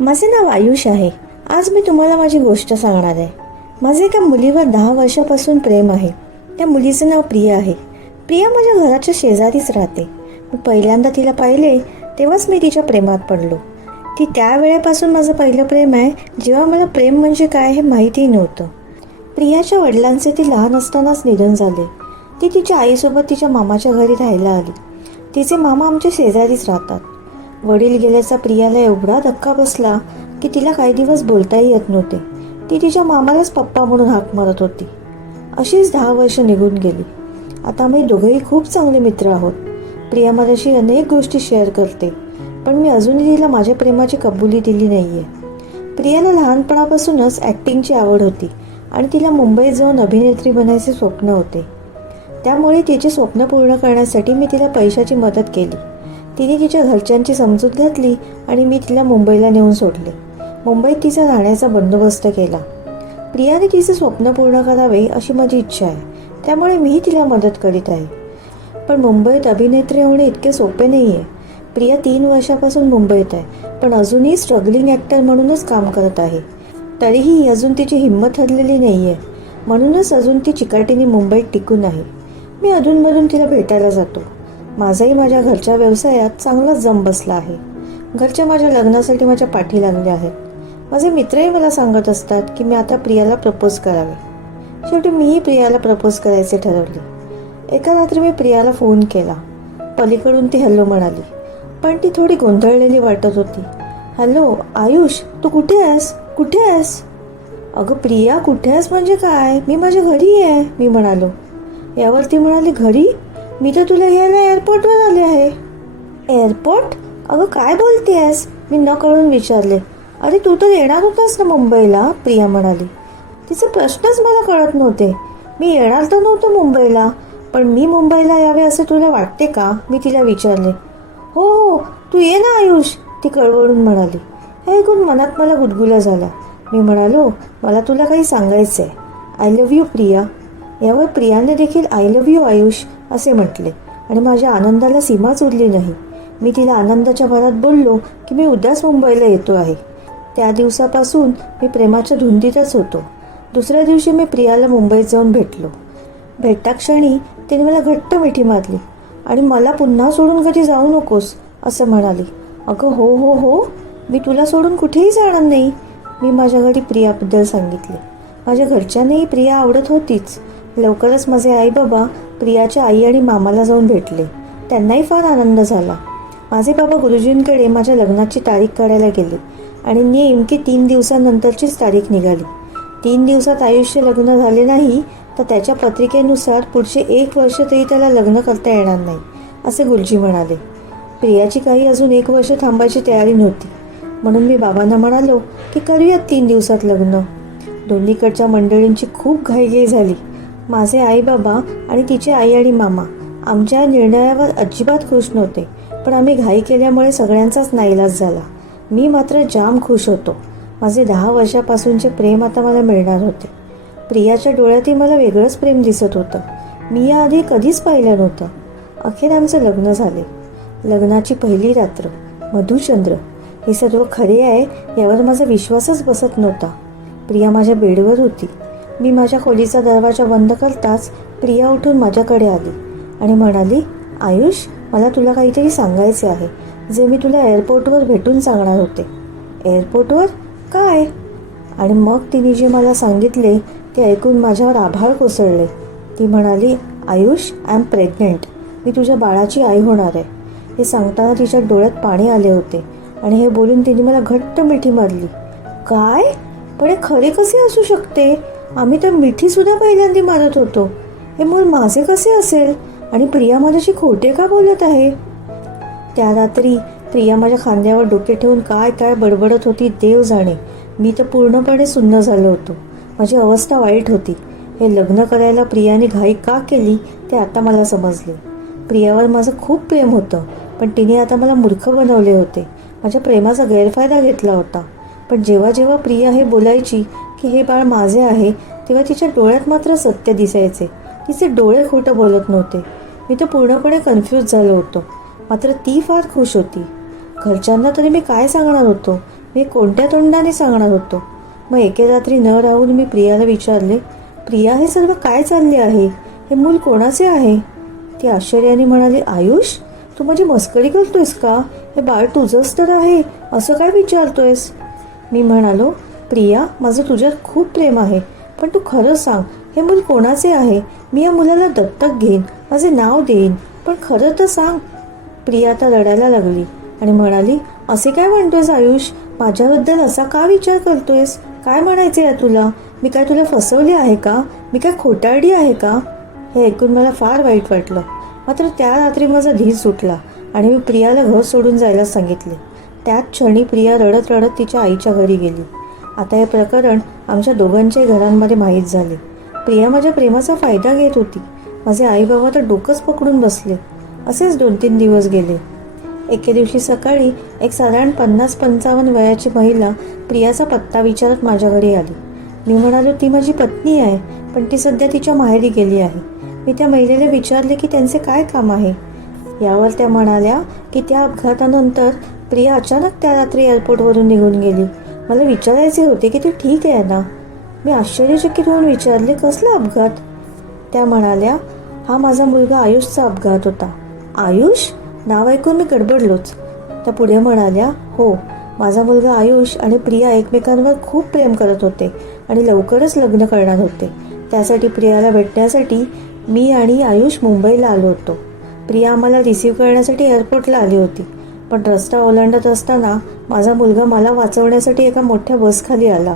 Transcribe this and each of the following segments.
माझे नाव आयुष आहे. आज मी तुम्हाला माझी गोष्ट सांगणार आहे. माझे एका मुलीवर दहा वर्षापासून प्रेम आहे. त्या मुलीचं नाव प्रिया आहे. प्रिया माझ्या घराच्या शेजारीच राहते. मी पहिल्यांदा तिला पाहिले तेव्हाच मी तिच्या प्रेमात पडलो. ती त्या वेळेपासून माझं पहिलं प्रेम आहे. जेव्हा मला प्रेम म्हणजे काय हे माहितीही नव्हतं. प्रियाच्या वडिलांचे ती लहान असतानाच निधन झाले. ती तिच्या आईसोबत तिच्या मामाच्या घरी राहायला आली. तिचे मामा आमच्या शेजारीच राहतात. वडील गेल्याचा प्रियाला एवढा धक्का बसला की तिला काही दिवस बोलताही येत नव्हते. ती तिच्या मामालाच पप्पा म्हणून हाक मारत होती. अशीच दहा वर्ष निघून गेली. आता आम्ही दोघंही खूप चांगले मित्र आहोत. प्रिया माझ्याशी अनेक गोष्टी शेअर करते पण मी अजूनही तिला माझ्या प्रेमाची कबुली दिली नाही आहे प्रियाला लहानपणापासूनच ॲक्टिंगची आवड होती आणि तिला मुंबईत जाऊन अभिनेत्री बनायचे स्वप्न होते. त्यामुळे तिचे स्वप्न पूर्ण करण्यासाठी मी तिला पैशाची मदत केली. तिने तिच्या घरच्यांची समजूत घातली आणि मी तिला मुंबईला नेऊन सोडले. मुंबईत तिचा राहण्याचा बंदोबस्त केला. प्रियाने तिचे स्वप्न पूर्ण करावे अशी माझी इच्छा आहे. त्यामुळे मीही तिला मदत करीत आहे. पण मुंबईत अभिनेत्री होणे इतके सोपे नाही आहे प्रिया तीन वर्षापासून मुंबईत आहे पण अजूनही स्ट्रगलिंग ॲक्टर म्हणूनच काम करत आहे. तरीही अजून तिची हिंमत हरलेली नाही आहे म्हणूनच अजून ती चिकाटीने मुंबईत टिकून आहे. मी अधूनमधून तिला भेटायला जातो. माझाही माझ्या घरच्या व्यवसायात चांगलाच जम बसला आहे. घरच्या माझ्या लग्नासाठी माझ्या पाठी लागल्या आहेत. माझे मित्रही मला सांगत असतात की मी आता प्रियाला प्रपोज करावे. शेवटी मीही प्रियाला प्रपोज करायचे ठरवले. एका रात्री मी प्रियाला फोन केला. पलीकडून ती हॅलो म्हणाली. पण ती थोडी गोंधळलेली वाटत होती. हॅलो आयुष तू कुठे आहेस? कुठे आहेस? अगं प्रिया कुठे आहेस म्हणजे काय? मी माझ्या घरी आहे मी म्हणालो. यावर ती म्हणाली घरी? मी तर तुला घ्यायला एअरपोर्टवर आले आहे. एअरपोर्ट अगं काय बोलतेस मी न कळून विचारले. अरे तू तर येणार होतास ना मुंबईला? प्रिया म्हणाली. तिचे प्रश्नच मला कळत नव्हते. मी येणार तर नव्हतो मुंबईला पण मी मुंबईला यावे असे तुला वाटते का? मी तिला विचारले. हो हो तू ये ना आयुष ती कळवळून म्हणाली. हे ऐकून मनात मला गुदगुला झाला. मी म्हणालो मला तुला काही सांगायचं आहे आय लव्ह यू प्रिया. यावर प्रियाने देखील आय लव्ह यू आयुष असे म्हटले. आणि माझ्या आनंदाला सीमाच उरली नाही. मी तिला आनंदाच्या भरात बोललो की मी उद्याच मुंबईला येतो आहे. त्या दिवसापासून मी प्रेमाच्या धुंदीतच होतो. दुसऱ्या दिवशी मी प्रियाला मुंबईत जाऊन भेटलो. भेटताक्षणी तिने मला घट्ट मिठी मारली. आणि मला पुन्हा सोडून कधी जाऊ नकोस असं म्हणाली. अगं हो हो हो. मी तुला सोडून कुठेही जाणार नाही मी माझ्या घरी प्रियाबद्दल सांगितले. माझ्या घरच्यांनाही प्रिया आवडत होतीच. लवकरच माझे आई बाबा प्रियाच्या आई आणि मामाला जाऊन भेटले. त्यांनाही फार आनंद झाला. माझे बाबा गुरुजींकडे माझ्या लग्नाची तारीख काढायला गेले आणि नेमकी तीन दिवसानंतरचीच तारीख निघाली. तीन दिवसात आयुष्य लग्न झाले नाही तर त्याच्या पत्रिकेनुसार पुढचे एक वर्ष तरी त्याला लग्न करता येणार नाही असे गुरुजी म्हणाले. प्रियाची काही अजून एक वर्ष थांबायची तयारी नव्हती. म्हणून मी बाबांना म्हणालो की करूयात तीन दिवसात लग्न. दोन्हीकडच्या मंडळींची खूप घाईघाई झाली. माझे आई बाबा आणि तिचे आई आणि मामा आमच्या निर्णयावर अजिबात खुश नव्हते पण आम्ही घाई केल्यामुळे सगळ्यांचाच नाईलाज झाला. मी मात्र जाम खुश होतो. माझे दहा वर्षापासूनचे प्रेम आता मला मिळणार होते. प्रियाच्या डोळ्यातही मला वेगळंच प्रेम दिसत होतं. मी याआधी कधीच पाहिलं नव्हतं. अखेर आमचं लग्न झाले. लग्नाची पहिली रात्र मधुचंद्र हे सर्व खरे आहे यावर माझा विश्वासच बसत नव्हता. प्रिया माझ्या बेडवर होती. मी माझ्या खोलीचा दरवाजा बंद करताच प्रिया उठून माझ्याकडे आली आणि म्हणाली आयुष मला तुला काहीतरी सांगायचे आहे जे मी तुला एअरपोर्टवर भेटून सांगणार होते. एअरपोर्टवर? काय? आणि मग तिने जे मला सांगितले ते ऐकून माझ्यावर आभार कोसळले. ती म्हणाली आयुष आय एम प्रेग्नेंट मी तुझ्या बाळाची आई होणार आहे. हे सांगताना तिच्या डोळ्यात पाणी आले होते आणि हे बोलून तिने मला घट्ट मिठी मारली. काय? पण हे खरे कसे असू शकते? आम्ही तर मिठीसुद्धा पहिल्यांदा मारत होतो. हे मूल माझे कसे असेल? आणि प्रिया माझ्याशी खोटे का बोलत आहे? त्या रात्री प्रिया माझ्या खांद्यावर डोके ठेवून काय काय बडबडत होती देव जाणे. मी तर पूर्णपणे सुन्न झालो होतो. माझी अवस्था वाईट होती. हे लग्न करायला प्रियाने घाई का केली ते आता मला समजले. प्रियावर माझं खूप प्रेम होतं पण तिने आता मला मूर्ख बनवले होते. माझ्या प्रेमाचा गैरफायदा घेतला होता. पण जेव्हा जेव्हा प्रिया हे बोलायची की हे बाळ माझे आहे तेव्हा तिच्या डोळ्यात मात्र सत्य दिसायचे. तिचे डोळे खोटं बोलत नव्हते. मी तर पूर्णपणे कन्फ्यूज झालो होतो. मात्र ती फार खुश होती. घरच्यांना तरी मी काय सांगणार होतो? मी कोणत्या तोंडाने सांगणार होतो? मग एके रात्री न राहून मी प्रियाला विचारले प्रिया हे सर्व काय चालले आहे? हे मूल कोणाचे आहे? ती आश्चर्याने म्हणाली आयुष तू माझी मस्करी करतोयस का? हे बाळ तुझंच तर आहे असं काय विचारतोयस? मी म्हणालो प्रिया माझं तुझ्यात खूप प्रेम आहे. पण तू खरं सांग हे मूल कोणाचे आहे? मी या मुलाला दत्तक घेईन माझे नाव देईन. पण खरं तर सांग प्रिया आता रडायला लागली आणि म्हणाली असे काय म्हणतोयस आयुष? माझ्याबद्दल असा का विचार करतोयस? काय म्हणायचे आहे तुला? मी काय तुला फसवले आहे का? मी काय खोटारडी आहे का? हे ऐकून मला फार वाईट वाटलं. मात्र त्या रात्री माझा धीर सुटला आणि मी प्रियाला घर सोडून जायला सांगितले. त्याच क्षणी प्रिया रडत रडत तिच्या आईच्या घरी गेली. आता हे प्रकरण आमच्या दोघांच्याही घरांमध्ये माहीत झाले. प्रिया माझ्या प्रेमाचा फायदा घेत होती. माझे आई बाबा तर डोकंच पकडून बसले. असेच दोन तीन दिवस गेले. एके दिवशी सकाळी एक साधारण पन्नास पंचावन्न वयाची महिला प्रियाचा पत्ता विचारत माझ्या घरी आली. मी म्हणालो ती माझी पत्नी आहे पण ती सध्या तिच्या माहेरी गेली आहे. मी त्या महिलेला विचारले की त्यांचे काय काम आहे? यावर त्या म्हणाल्या की त्या अपघातानंतर प्रिया अचानक त्या रात्री एअरपोर्टवरून निघून गेली. मला विचारायचे होते की ते ठीक आहे ना? मी आश्चर्यचकित होऊन विचारले कसला अपघात? त्या म्हणाल्या हा माझा मुलगा आयुषचा अपघात होता. आयुष? नाव ऐकून मी गडबडलोच. त्या पुढे म्हणाल्या हो माझा मुलगा आयुष आणि प्रिया एकमेकांवर खूप प्रेम करत होते आणि लवकरच लग्न करणार होते. त्यासाठी प्रियाला भेटण्यासाठी मी आणि आयुष मुंबईला आलो होतो. प्रिया आम्हाला रिसीव्ह करण्यासाठी एअरपोर्टला आली होती. पण रस्ता ओलांडत असताना माझा मुलगा मला वाचवण्यासाठी एका मोठ्या बसखाली आला.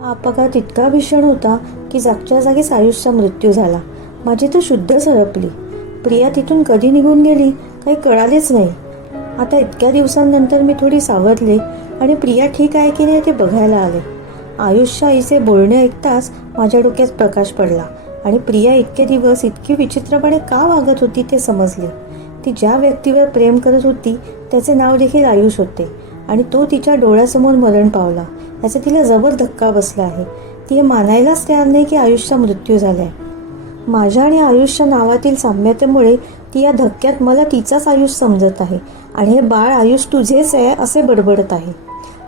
हा अपघात इतका भीषण होता की जागच्या जागीच आयुषचा मृत्यू झाला. माझी तर शुद्ध सरपली. प्रिया तिथून कधी निघून गेली काही कळालेच नाही. आता इतक्या दिवसांनंतर मी थोडी सावरले आणि प्रिया ठीक आहे की नाही ते बघायला आले. आयुष्या आईचे बोलणे ऐकताच माझ्या डोक्यात प्रकाश पडला आणि प्रिया इतके दिवस इतकी विचित्रपणे का वागत होती ते समजले. ती ज्या व्यक्तीवर प्रेम करत होती त्याचे नाव देखील आयुष होते. आणि तो तिच्या डोळ्यासमोर मरण पावला. याचा तिला जबर धक्का बसला आहे. ती हे मानायलाच तयार नाही की आयुषचा मृत्यू झाला आहे माझ्या आणि आयुषच्या नावातील साम्यतेमुळे ती या धक्क्यात मला तिचाच आयुष समजत आहे. आणि हे बाळ आयुष तुझेच आहे असे बडबडत आहे.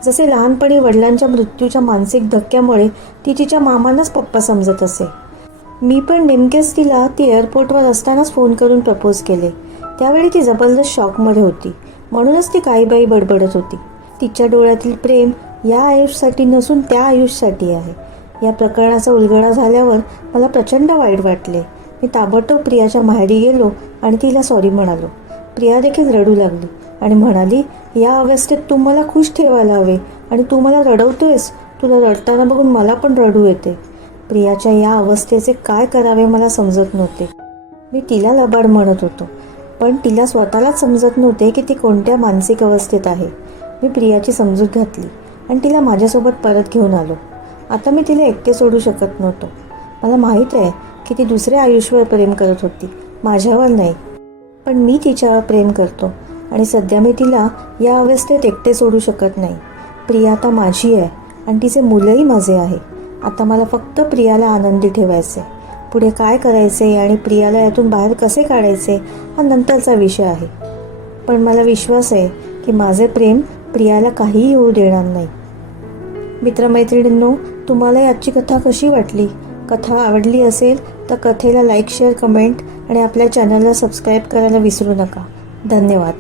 जसे लहानपणी वडिलांच्या मृत्यूच्या मानसिक धक्क्यामुळे ती तिच्या मामांनाच पप्पा समजत असे. मी पण नेमकेच तिला ती एअरपोर्टवर असतानाच फोन करून प्रपोज केले. त्यावेळी ती जबरदस्त शॉकमध्ये होती. म्हणूनच ती काही बाई बडबडत होती. तिच्या डोळ्यातील प्रेम या आयुषसाठी नसून त्या आयुषसाठी आहे. या प्रकरणाचा उलगडा झाल्यावर मला प्रचंड वाईट वाटले. मी ताबडतोब प्रियाच्या माहेरी गेलो आणि तिला सॉरी म्हणालो. प्रिया देखील रडू लागली आणि म्हणाली या अवस्थेत तू मला खुश ठेवायला हवे आणि तू मला रडवतोयस. तुला रडताना बघून मला पण रडू येते. प्रियाच्या या अवस्थेचे काय करावे मला समजत नव्हते. मी तिला लबाड म्हणत होतो. पण तिला स्वतःलाच समजत नव्हते की ती कोणत्या मानसिक अवस्थेत आहे. मी प्रियाची समजूत घातली आणि तिला माझ्यासोबत परत घेऊन आलो. आता मी तिला एकटे सोडू शकत नव्हतो. मला माहीत आहे की ती दुसऱ्या आयुष्यावर प्रेम करत होती. माझ्यावर नाही. पण मी तिच्यावर प्रेम करतो आणि सध्या मी तिला या अवस्थेत एकटे सोडू शकत नाही. प्रिया आता माझी आहे आणि तिचे मुलंही माझे आहे. आता मला फक्त प्रियाला आनंदी ठेवायचे पुढे काय करायचे आणि प्रियाला यातून बाहेर कसे काढायचे हा नंतरचा विषय आहे. पण मला विश्वास आहे की माझे प्रेम प्रियाला काहीही होऊ देणार नाही. मित्रमैत्रिणींनो तुम्हाला आजची कथा कशी वाटली? कथा आवडली असेल तर कथेला लाईक शेअर कमेंट आणि आपल्या चॅनलला सबस्क्राईब करायला विसरू नका. धन्यवाद.